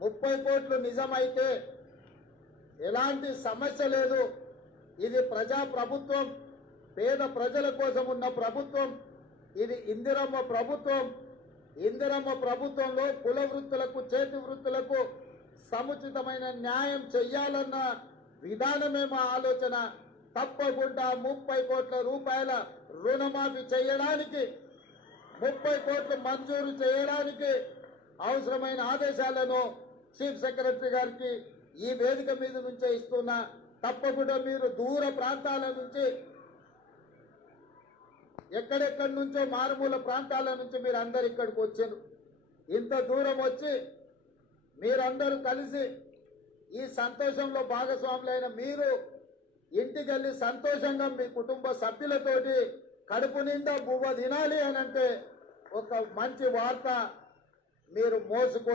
30 కోట్లు నిజమైతే ఎలాంటి సమస్య లేదు. ఇది ప్రజా ప్రభుత్వం, పేద ప్రజల కోసం ఉన్న ప్రభుత్వం. ఇది ఇందిరమ్మ ప్రభుత్వం. ఇందిరమ్మ ప్రభుత్వంలో కుల వృత్తులకు, చేతి వృత్తులకు సముచితమైన న్యాయం చెయ్యాలన్న విధానమే మా ఆలోచన. తప్పకుండా 30 కోట్ల రూపాయల రుణమాఫీ చేయడానికి, 30 కోట్లు మంజూరు చేయడానికి అవసరమైన ఆదేశాలను చీఫ్ సెక్రటరీ గారికి ఈ వేదిక మీద నుంచే ఇస్తున్నా. తప్పకుండా మీరు దూర ప్రాంతాల నుంచి, ఎక్కడెక్కడి నుంచో మారుమూల ప్రాంతాల నుంచి మీరు అందరు ఇక్కడికి వచ్చారు. ఇంత దూరం వచ్చి మీరందరూ కలిసి ఈ సంతోషంలో భాగస్వాములైన మీరు ఇంటికి వెళ్ళి సంతోషంగా మీ కుటుంబ సభ్యులతోటి కడుపు నిండా బువ్వ తినాలి అని అంటే ఒక మంచి వార్త మీరు మోసుకో